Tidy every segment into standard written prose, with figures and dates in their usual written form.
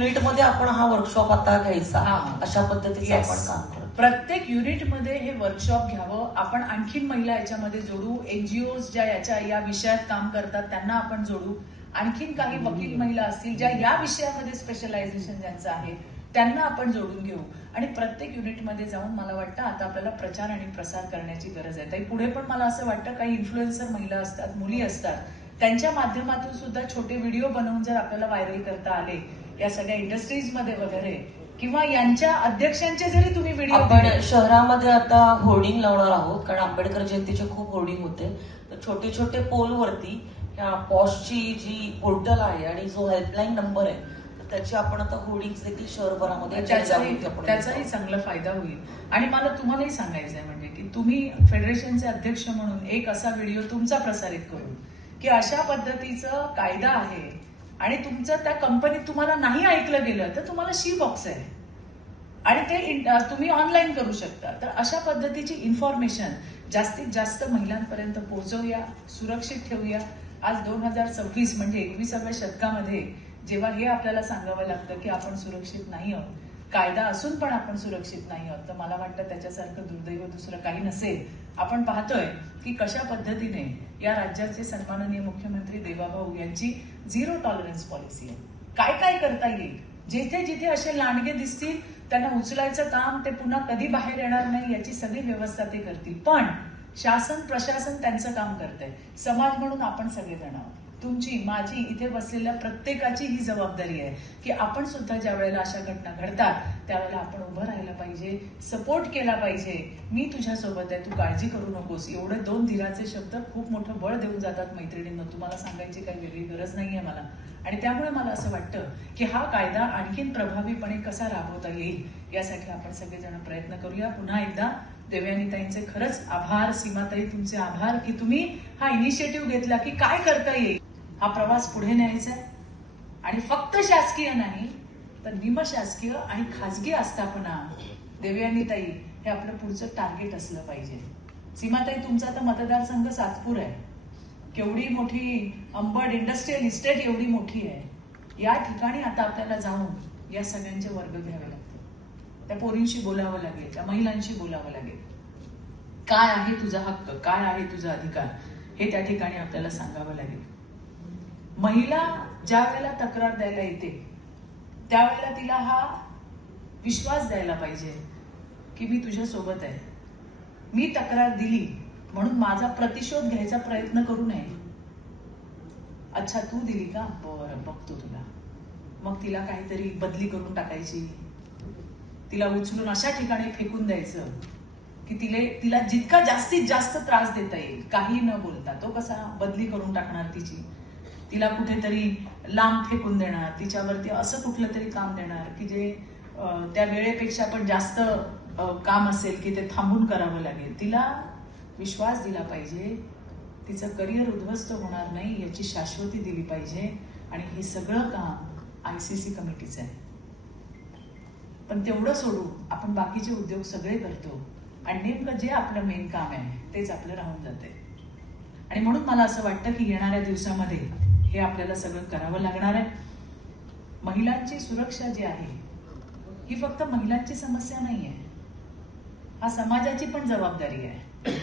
युनिटमध्ये आपण हा वर्कशॉप आता घ्यायचा हा. अशा पद्धतीचं Yes. आपण काम करतो. प्रत्येक युनिटमध्ये हे वर्कशॉप घ्यावं. आपण आणखीन महिला याच्यामध्ये जोडू. एनजीओज ज्या या विषयात काम करतात त्यांना आपण जोडू. आणखीन काही वकील महिला असतील ज्या या विषयामध्ये स्पेशलायझेशन ज्यांचं आहे त्यांना आपण जोडून घेऊ. आणि प्रत्येक युनिटमध्ये जाऊन मला वाटतं आता आपल्याला प्रचार आणि प्रसार करण्याची गरज आहे. ताई पुढे पण मला असं वाटतं काही इन्फ्लुएन्सर महिला असतात, मुली असतात, त्यांच्या माध्यमातून सुद्धा छोटे व्हिडिओ बनवून जर आपल्याला व्हायरल करता आले या सगळ्या इंडस्ट्रीजमध्ये वगैरे, किंवा यांच्या अध्यक्षांचे जरी तुम्ही व्हिडिओ आपण शहरामध्ये आता होर्डिंग लावणार आहोत कारण आंबेडकर जयंतीचे खूप होर्डिंग होते. तर छोटे छोटे पोलवरती ह्या पॉशची जी पोर्टल आहे आणि जो हेल्पलाईन नंबर आहे तर त्याची आपण आता होर्डिंग देखील शहरभरामध्ये त्याचाही चांगला फायदा होईल. आणि मला तुम्हालाही सांगायचं आहे म्हणजे की तुम्ही फेडरेशनचे अध्यक्ष म्हणून एक असा व्हिडिओ तुमचा प्रसारित करून की अशा पद्धतीचं कायदा आहे आणि तुमचं त्या कंपनीत तुम्हाला नाही ऐकलं गेलं तर तुम्हाला शी बॉक्स आहे आणि ते तुम्ही ऑनलाईन करू शकता. तर अशा पद्धतीची इन्फॉर्मेशन जास्तीत जास्त महिलांपर्यंत पोहोचवूया, सुरक्षित ठेवूया. आज 2026 म्हणजे 21व्या शतकामध्ये जेव्हा हे आपल्याला सांगावं लागतं की आपण सुरक्षित नाही आहोत, कायदा असून पण आपण सुरक्षित नाही आहोत, तर मला वाटतं त्याच्यासारखं दुर्दैव दुसरं काही नसेल. आपण पाहतोय की कशा पद्धतीने या राज्याचे सन्माननीय मुख्यमंत्री देवाभाऊ यांची झिरो टॉलरन्स पॉलिसी आहे. काय काय करता येईल, जिथे जिथे असे लांडगे दिसतील त्यांना उचलायचं काम, ते पुन्हा कधी बाहेर येणार नाही याची सगळी व्यवस्था ते करतील. पण शासन प्रशासन त्यांचं काम करतंय. समाज म्हणून आपण सगळेजण आहोत. तुमची, माझी, इथे बसलेल्या प्रत्येकाची ही जबाबदारी आहे की आपण सुद्धा ज्या वेळेला अशा घटना घडतात त्यावेळेला आपण उभं राहायला पाहिजे, सपोर्ट केला पाहिजे. मी तुझ्यासोबत आहे, तू काळजी करू नकोस. एवढे 2 धीराचे शब्द खूप मोठं बळ देऊन जातात मैत्रिणींना. तुम्हाला सांगायची काही वेगळी गरज नाहीये मला. आणि त्यामुळे मला असं वाटतं की हा कायदा आणखीन प्रभावीपणे कसा राबवता येईल यासाठी आपण सगळेजण प्रयत्न करूया. पुन्हा एकदा देवयानीताईंचे खरंच आभार, सीमाताई तुमचे आभार की तुम्ही हा इनिशिएटिव्ह घेतला की काय करता येईल. हा प्रवास पुढे न्यायचा आहे आणि फक्त शासकीय नाही तर निमशासकीय आणि खासगी आस्थापना, देवयानीताई हे आपलं पुढचं टार्गेट असलं पाहिजे. सीमाताई तुमचा आता मतदारसंघ सातपूर आहे. केवढी मोठी अंबड इंडस्ट्रियल इस्टेट एवढी मोठी आहे. या ठिकाणी आता आपल्याला जाऊन या सगळ्यांचे वर्ग घ्यावे लागतील. त्या पोरींशी बोलावं लागेल, त्या महिलांशी बोलावं लागेल. काय आहे तुझा हक्क, काय आहे तुझा अधिकार, हे त्या ठिकाणी आपल्याला सांगावं लागेल. महिला ज्या वेळेला तक्रार द्यायला येते त्यावेळेला तिला हा विश्वास द्यायला पाहिजे की मी तुझ्या सोबत आहे. मी तक्रार दिली म्हणून माझा प्रतिशोध घ्यायचा प्रयत्न करू नये. अच्छा तू दिली का, बरं बघतो तुला. मग तिला काहीतरी बदली करून टाकायची, तिला उचलून अशा ठिकाणी फेकून द्यायचं की तिला जितका जास्तीत जास्त त्रास देता येईल काही न बोलता. तो कसा बदली करून टाकणार तिची, तिला कुठेतरी लांब फेकून देणार, तिच्यावरती असं कुठलं तरी काम देणार की जे त्या वेळेपेक्षा पण जास्त काम असेल की ते थांबून करावं लागेल. तिला विश्वास दिला पाहिजे, तिचं करिअर उद्ध्वस्त होणार नाही याची शाश्वती दिली पाहिजे. आणि हे सगळं काम ICC कमिटीचं आहे. पण तेवढं सोडून आपण बाकीचे उद्योग सगळे करतो आणि नेमकं जे आपलं मेन काम आहे तेच आपलं राहून जाते. आणि म्हणून मला असं वाटतं की येणाऱ्या दिवसामध्ये हे आपल्याला सगळं करावं लागणार आहे. महिलांची सुरक्षा जी आहे ही फक्त महिलांची समस्या नाही आहे, हा समाजाची पण जबाबदारी आहे.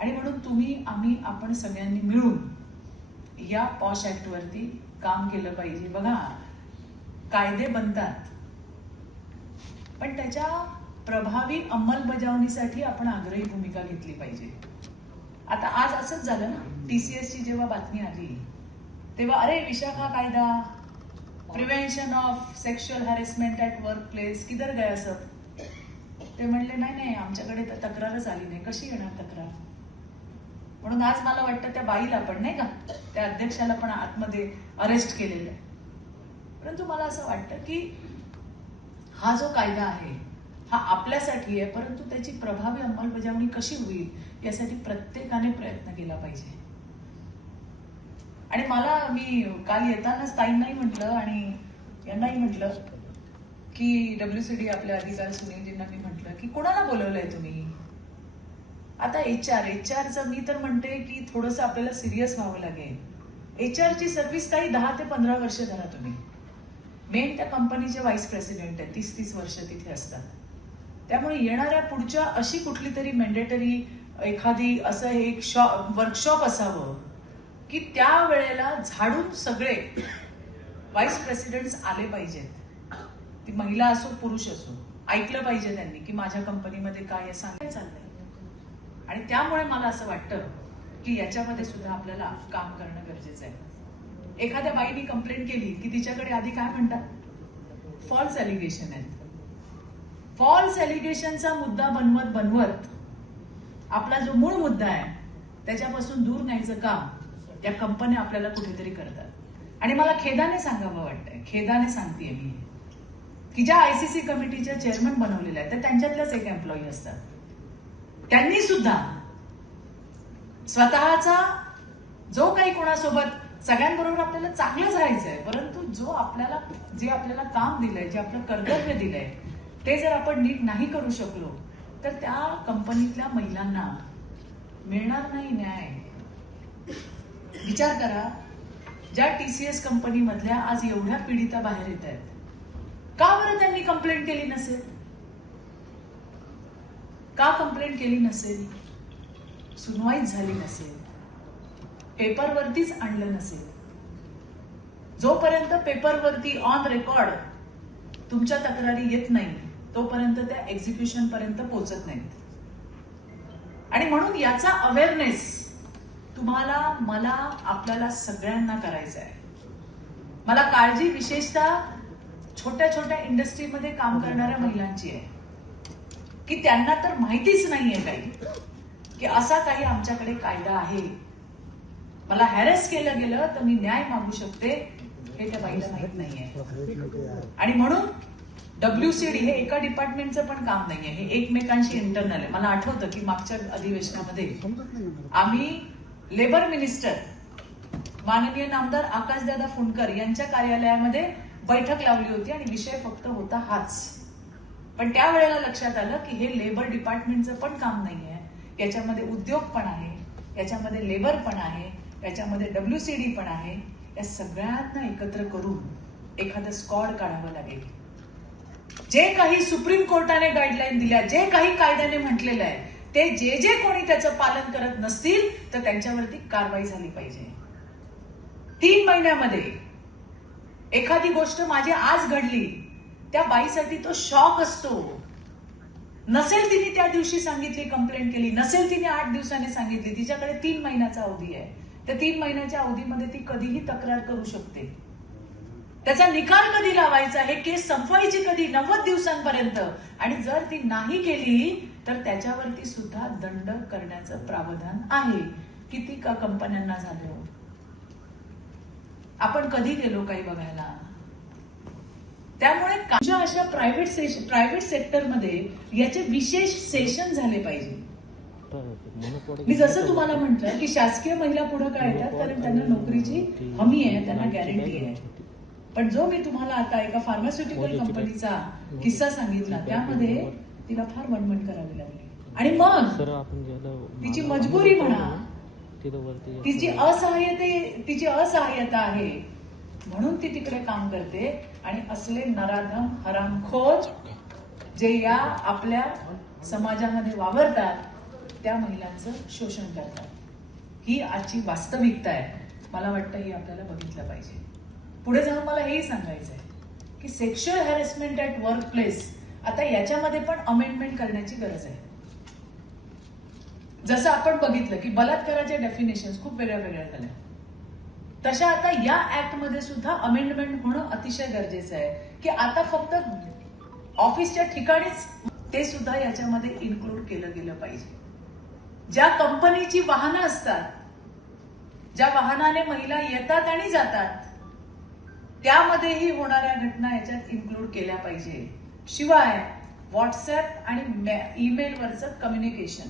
आणि म्हणून तुम्ही, आम्ही, आपण सगळ्यांनी मिळून या पॉश ऍक्ट वरती काम केलं पाहिजे. बघा कायदे बनतात पण त्याच्या प्रभावी अंमलबजावणीसाठी आपण आग्रही भूमिका घेतली पाहिजे. आता आज असंच झालं ना, TCS ची जेव्हा बातमी आली तेव्हा अरे विशाखा कायदा, prevention of sexual harassment at work place किधर गया सब. ते म्हणले नाही नाही आमच्याकडे तर तक्रारच आली नाही. कशी येणार तक्रार. म्हणून आज मला वाटतं त्या बाईला पण नाही का, त्या अध्यक्षाला पण आतमध्ये अरेस्ट केलेलं आहे. परंतु मला असं वाटतं की हा जो कायदा आहे हा आपल्यासाठी आहे, परंतु त्याची प्रभावी अंमलबजावणी कशी होईल यासाठी प्रत्येकाने प्रयत्न केला पाहिजे. आणि मी काल येतानाच ताईंनाही म्हटलं आणि यांनाही म्हटलं की WCD आपले अधिकारी सुनीलजींना मी म्हटलं की कोणाला बोलवलंय तुम्ही. आता एचआरचं मी तर म्हणते की थोडंसं आपल्याला सिरियस व्हावं लागेल. HR ची सर्व्हिस काही 10 ते 15 वर्ष धरा तुम्ही. मेन त्या कंपनीचे व्हाईस प्रेसिडेंट आहे, 30-30 वर्ष तिथे असतात. त्यामुळे येणाऱ्या पुढच्या अशी कुठली तरी मॅन्डेटरी एखादी असं एक वर्कशॉप असावं की त्या वेळेला झाडून सगळे व्हाईस प्रेसिडेंट्स आले पाहिजेत. ती महिला असो पुरुष असो, ऐकलं पाहिजे त्यांनी की माझ्या कंपनीमध्ये काय सांगायचं चाललंय. आणि त्यामुळे मला असं वाटतं की याच्यामध्ये सुद्धा आपल्याला काम करणं गरजेचं आहे. एखाद्या बाईनी कंप्लेंट केली की तिच्याकडे आधी काय म्हणतात, फॉल्स एलिगेशन आहेत. फॉल्स एलिगेशनचा मुद्दा बनवत आपला जो मूळ मुद्दा आहे त्याच्यापासून दूर न्यायचं काम त्या कंपन्या आपल्याला कुठेतरी करतात. आणि मला खेदाने सांगावं वाटतंय, खेदाने सांगतेय मी, की ज्या आयसीसी कमिटीच्या चेअरमन बनवलेल्या आहेत तर त्यांच्यातल्याच एक एम्प्लॉई असतात. त्यांनी सुद्धा स्वतःचा जो काही कोणासोबत सगळ्यांबरोबर आपल्याला चांगलंच राहायचंय, परंतु जे आपल्याला काम दिलंय, जे आपलं कर्तव्य दिलंय ते जर आपण नीट नाही करू शकलो तर त्या कंपनीतल्या महिलांना मिळणार नाही न्याय. विचार करा, ज्या टीसीएस कंपनी मधल्या आज एवढ्या पीडिता बाहेर येत आहेत, का बरं त्यांनी कंप्लेंट केली नसेल? का कंप्लेंट केली नसेल? सुनवाईच झाली नसेल, पेपरवरतीच आणलं नसेल. जोपर्यंत पेपरवरती ऑन रेकॉर्ड तुमच्या तक्रारी येत नाही तोपर्यंत त्या एक्झिक्युशन पर्यंत पोहोचत नाहीत. आणि म्हणून याचा अवेअरनेस तुम्हाला, मला, आपल्याला सगळ्यांना करायचा आहे. मला काळजी विशेषतः छोट्या छोट्या इंडस्ट्रीमध्ये काम करणाऱ्या महिलांची आहे की त्यांना तर माहितीच नाहीये काही की असा काही आमच्याकडे कायदा आहे. मला हॅरेस केलं गेलं तर मी न्याय मागू शकते हे त्या बाईला माहित नाहीये. आणि म्हणून WCD हे एका डिपार्टमेंटचं पण काम नाहीये, हे एकमेकांशी इंटरनल आहे. मला आठवतं की मागच्या अधिवेशनामध्ये आम्ही लेबर मिनिस्टर माननीय नामदार आकाशदादा फुंडकर यांच्या कार्यालयामध्ये बैठक लावली होती आणि विषय फक्त होता हाच. पण त्यावेळेला लक्षात आलं की हे लेबर डिपार्टमेंटचं पण काम नाहीये, याच्यामध्ये उद्योग पण आहे, याच्यामध्ये लेबर पण आहे, याच्यामध्ये WCD पण आहे. या सगळ्यांना एकत्र करून एखादं स्क्वॉड काढावं लागेल. जे काही सुप्रीम कोर्टाने गाईडलाईन दिल्या, जे काही कायद्याने म्हटलेलं आहे ते जे कोणी त्याचं पालन करत नसतील तर त्यांच्यावरती कारवाई झाली पाहिजे. 3 महिन्यामध्ये एखादी गोष्ट माझी आज घडली, त्या बाईसाठी तो शॉक असतो. नसेल तिने त्या दिवशी सांगितली, कंप्लेंट केली, नसेल तिने 8 दिवसांनी सांगितली, तिच्याकडे 3 महिन्याचा अवधी आहे. त्या 3 महिन्याच्या अवधीमध्ये ती कधीही तक्रार करू शकते. त्याचा निकाल कधी लावायचा, हे केस संपवायची कधी, 90 दिवसांपर्यंत. आणि जर ती नाही केली तर त्याच्यावरती सुद्धा दंड करण्याचं प्रावधान आहे. किती का कंपन्यांना झालं, आपण कधी गेलो काही बघायला. त्यामुळे अशा प्रायव्हेट सेक्टरमध्ये याचे विशेष सेशन झाले पाहिजे. मी जसं तुम्हाला म्हटलं की शासकीय महिला पुढे काय येतात कारण त्यांना नोकरीची हमी आहे, त्यांना गॅरंटी आहे. पण जो मी तुम्हाला आता एका फार्मास्युटिकल कंपनीचा किस्सा सांगितला त्यामध्ये तिला फार वणवण करावी लागली. आणि मग तिची मजबुरी म्हणा, तिची असहाय्यता आहे म्हणून ती तिकडे काम करते. आणि असले नराधम हरामखोर जे या आपल्या समाजामध्ये वावरतात त्या महिलांचं शोषण करतात. ही आजची वास्तविकता आहे. मला वाटतं ही आपल्याला बघितलं पाहिजे. पुढे जाऊन मला हेही सांगायचं आहे की sexual harassment at work place, आता याच्यामध्ये पण अमेंडमेंट करण्याची गरज आहे. जसं आपण बघितलं की बलात्काराच्या डेफिनेशन खूप वेगळ्या वेगळ्या झाल्या, तशा आता या ऍक्ट मध्ये सुद्धा अमेंडमेंट होणं अतिशय गरजेचं आहे की आता फक्त ऑफिसच्या ठिकाणीच ते सुद्धा याच्यामध्ये इन्क्लूड केलं गेलं पाहिजे. ज्या कंपनीची वाहनं असतात, ज्या वाहनाने महिला येतात आणि जातात, त्यामध्येही होणाऱ्या घटना याच्यात इन्क्लूड केल्या पाहिजे. शिवाय व्हॉट्सअप आणि ईमेलवरचं कम्युनिकेशन,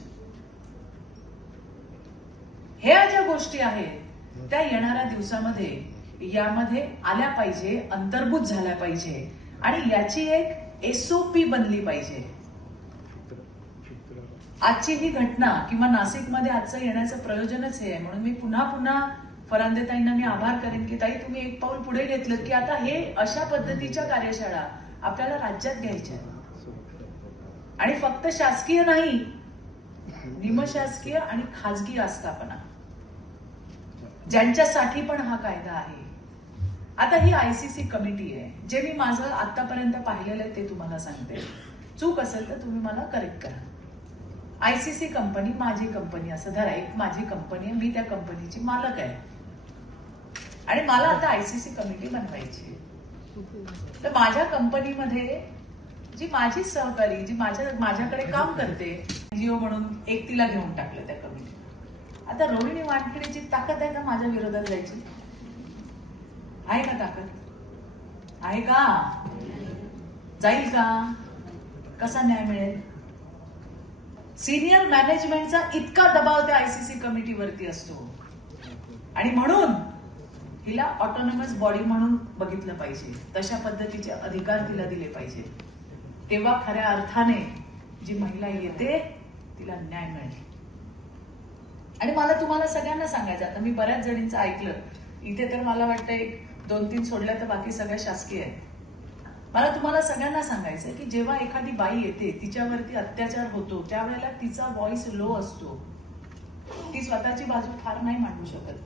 ह्या ज्या गोष्टी आहेत त्या येणाऱ्या दिवसामध्ये यामध्ये आल्या पाहिजे, अंतर्भूत झाल्या पाहिजे. आणि याची एक SOP बनली पाहिजे. आजची ही घटना किंवा नाशिकमध्ये आजचं येण्याचं प्रयोजनच हे आहे. म्हणून मी पुन्हा फरांदेताईंना मी आभार करेन की ताई तुम्ही एक पाऊल पुढे घेतलं की आता हे अशा पद्धतीच्या कार्यशाळा आपल्याला राज्यात घ्यायच्या आणि फक्त शासकीय नाही, निमशासकीय आणि खाजगी आस्थापना ज्यांच्यासाठी पण हा कायदा आहे. आता ही आयसीसी कमिटी आहे. जे मी माझं आतापर्यंत पाहिलेलं आहे ते तुम्हाला सांगते. चूक असेल तर तुम्ही मला करेक्ट करा. आयसीसी कंपनी माझी कंपनी असं धरा, एक माझी कंपनी आहे, मी त्या कंपनीची मालक आहे आणि मला आता आयसीसी कमिटी बनवायची आहे. तर माझ्या कंपनीमध्ये जी माझी सहकारी जी माझ्याकडे काम करते एनजीओ म्हणून एक तिला घेऊन टाकलं त्या कमिटीत. आता रोहिणी वानखेडेची ताकद आहे का माझ्या विरोधात जायची? आहे का ताकद? आहे का? जाईल का? कसा न्याय मिळेल? सिनियर मॅनेजमेंटचा इतका दबाव त्या आयसीसी कमिटीवरती असतो आणि म्हणून हिला ऑटोनॉमस बॉडी म्हणून बघितलं पाहिजे. तशा पद्धतीचे अधिकार तिला दिले पाहिजे. तेव्हा खऱ्या अर्थाने जी महिला येते तिला न्याय मिळेल. आणि मला तुम्हाला सगळ्यांना सांगायचं, आता मी बऱ्याच जणींचं ऐकलं इथे, तर मला वाटतं एक 2-3 सोडल्या तर बाकी सगळ्या शासकीय आहेत. मला तुम्हाला सगळ्यांना सांगायचंय की जेव्हा एखादी बाई येते तिच्यावरती अत्याचार होतो त्यावेळेला तिचा व्हॉइस लो असतो. ती स्वतःची बाजू फार नाही मांडू शकत.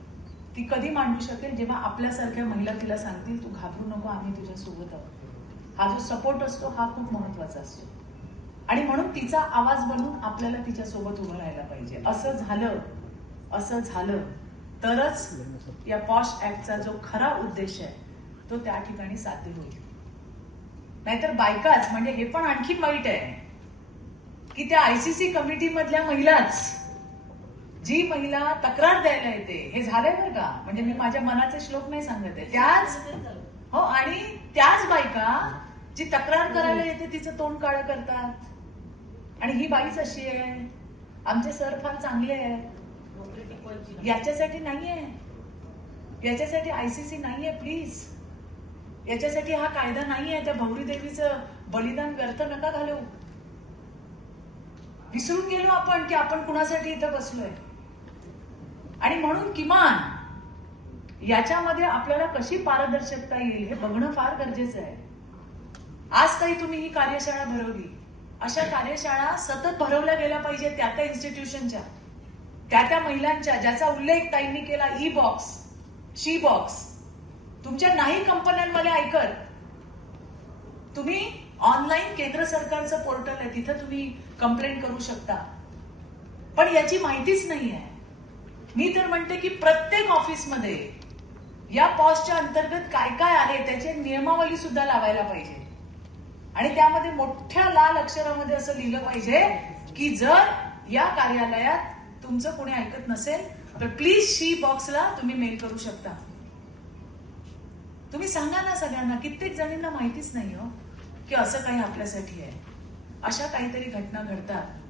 ती कधी मांडू शकेल जेव्हा आपल्यासारख्या महिला तिला सांगतील तू घाबरू नको, आम्ही तुझ्या सोबत आहोत. हा जो सपोर्ट असतो हा खूप महत्वाचा असतो आणि म्हणून तिचा आवाज बनून आपल्याला तिच्या सोबत उभं राहायला पाहिजे. असं झालं तरच या पॉश ऍक्टचा जो खरा उद्देश आहे तो त्या ठिकाणी साध्य होईल. नाहीतर बायकाच, म्हणजे हे पण आणखी वाईट आहे की त्या आयसीसी कमिटी मधल्या महिलाच, जी महिला तक्रार द्यायला येते, हे झालंय बरं का, म्हणजे मी माझ्या मनाचे श्लोक नाही सांगत आहे, त्याच हो, आणि त्याच बायका जी तक्रार करायला येते तिचं तोंड काळं करतात आणि ही बाईच अशी आहे, आमचे सर फार चांगले आहेत. याच्यासाठी नाहीये, याच्यासाठी आयसीसी नाहीये प्लीज. याच्यासाठी हा कायदा नाहीये. त्या भौरी देवीचं बलिदान व्यर्थ नका घालवू. विसरून गेलो आपण की आपण कुणासाठी इथं बसलोय. आणि म्हणून किमान याच्यामध्ये आपल्याला कशी पारदर्शकता येईल हे बघणं फार गरजेचं आहे. आज ताई तुम्ही ही कार्यशाळा भरवली, अशा कार्यशाळा सतत भरवल्या गेल्या पाहिजे त्या इन्स्टिट्यूशनच्या, त्या महिलांच्या, ज्याचा उल्लेख ताईंनी केला. ई बॉक्स, शी बॉक्स, तुमच्या नाही कंपन्यांमध्ये ऐकत तुम्ही ऑनलाईन केंद्र सरकारचं पोर्टल आहे, तिथं तुम्ही कंप्लेंट करू शकता. पण याची माहितीच नाहीये. मी तर म्हणते की प्रत्येक ऑफिसमध्ये या पॉशच्या अंतर्गत काय काय आहे त्याची नियमावली सुद्धा लावायला पाहिजे आणि त्यामध्ये मोठ्या लाल अक्षरामध्ये असं लिहिलं पाहिजे की जर या कार्यालयात तुमचं कोणी ऐकत नसेल तर प्लीज शी बॉक्सला तुम्ही मेल करू शकता. तुम्ही सांगा ना सगळ्यांना. कित्येक जणींना माहितीच नाही हो की असं काही आपल्यासाठी आहे. अशा काहीतरी घटना घडतात